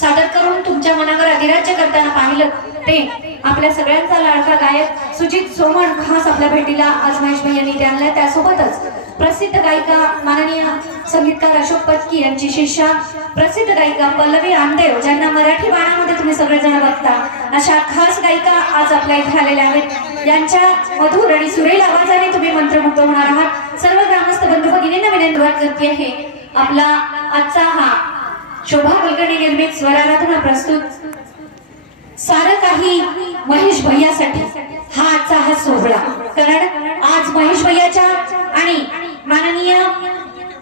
सादर करून तुमच्या मनावर अधिराज्य करताना पाहिलं ते आपल्या सगळ्यांचा लाडका गायक सुजित सोमण खास आपल्या भेटीला आज महेश भैयांनी आणलाय। त्यासोबतच प्रसिद्ध गायिका माननीय संगीतकार अशोक पत्की यांची शिष्या प्रसिद्ध गायिका पल्लवी आमदेव, ज्यांना मराठी बाणामध्ये तुम्ही सगळेजण बघता, अशा खास गायिका आज आपल्या इथे आलेल्या आहेत। यांच्या मधुर आणि सुरेल आवाजाने तुम्ही मंत्रमुग्ध होणार आहात। सर्व ग्रामस्थ बंधू भगिनींना विनंती करते आहे, आपला आजचा हा शोभा कुलकर्णी निर्मित स्वराराधना प्रस्तुत सारं काही महेश भैयासाठी हा आजचा हा सोहळा। कारण आज महेश भैयाच्या आणि माननीय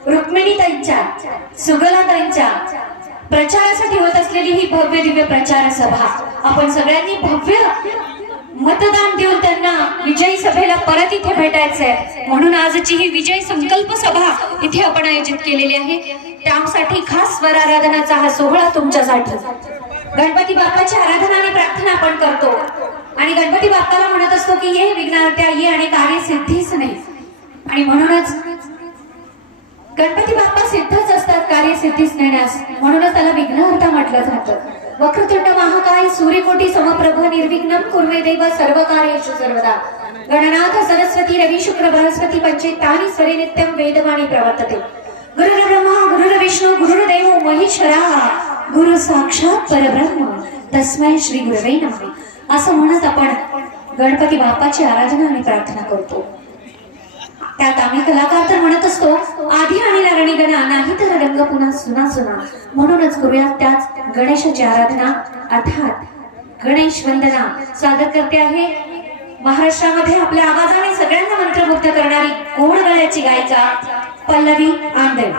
रुक्मिणीताईंच्या सुगलाताईंच्या प्रचारासाठी होत असलेली ही भव्य दिव्य प्रचार सभा आपण सगळ्यांनी भव्य मतदान देऊन त्यांना विजयी सभेला परत इथे भेटायचंय, म्हणून आजची ही विजय संकल्प सभा इथे आपण आयोजित केलेली आहे। त्यासाठी खास स्वर आराधनाचा हा सोहळा तुमच्यासाठी। गणपती बाप्पाची आराधना आणि प्रार्थना आपण करतो आणि गणपती बाप्पाला म्हणत असतो की ये विघ्नहर्त्या ये आणि कार्य सिद्धीच नाही, आणि म्हणूनच गणपती बाप्पा सिद्धच असतात, कार्य सिद्धीच नेण्यास, म्हणूनच त्याला विघ्नहर्ता म्हटलं जातं। वक्रतुंड महाकाय सूर्यकोटी समप्रभ निर्विघ्नं कुर्मे देव सर्व कार्येषु सर्वदा। गणनाथ सरस्वती रवि शुक्र बृहस्पती पंचेतानि स्वरे नित्यं वेदवाणी प्रवर्तते। गुरुर्ब्रह्मा गुरुर्विष्णू गुरुर्देवो महेश्वरा गुरु साक्षात परब्रह्म तस्मै श्री गुरवे नमः असं म्हणत आपण गणपती बाप्पाची आराधना आणि प्रार्थना करतो। त्यात आम्ही कलाकार तर म्हणत असतो आधी आणि लारणी गणा नाही तर रंग पुन्हा सुना सुना, म्हणूनच करूया त्याच गणेशाची आराधना अर्थात गणेश वंदना सादर करते आहे महाराष्ट्रामध्ये आपल्या आवाजाने सगळ्यांना मंत्रमुग्ध करणारी गोड गळ्याची गायिका पल्लवी आमदेव।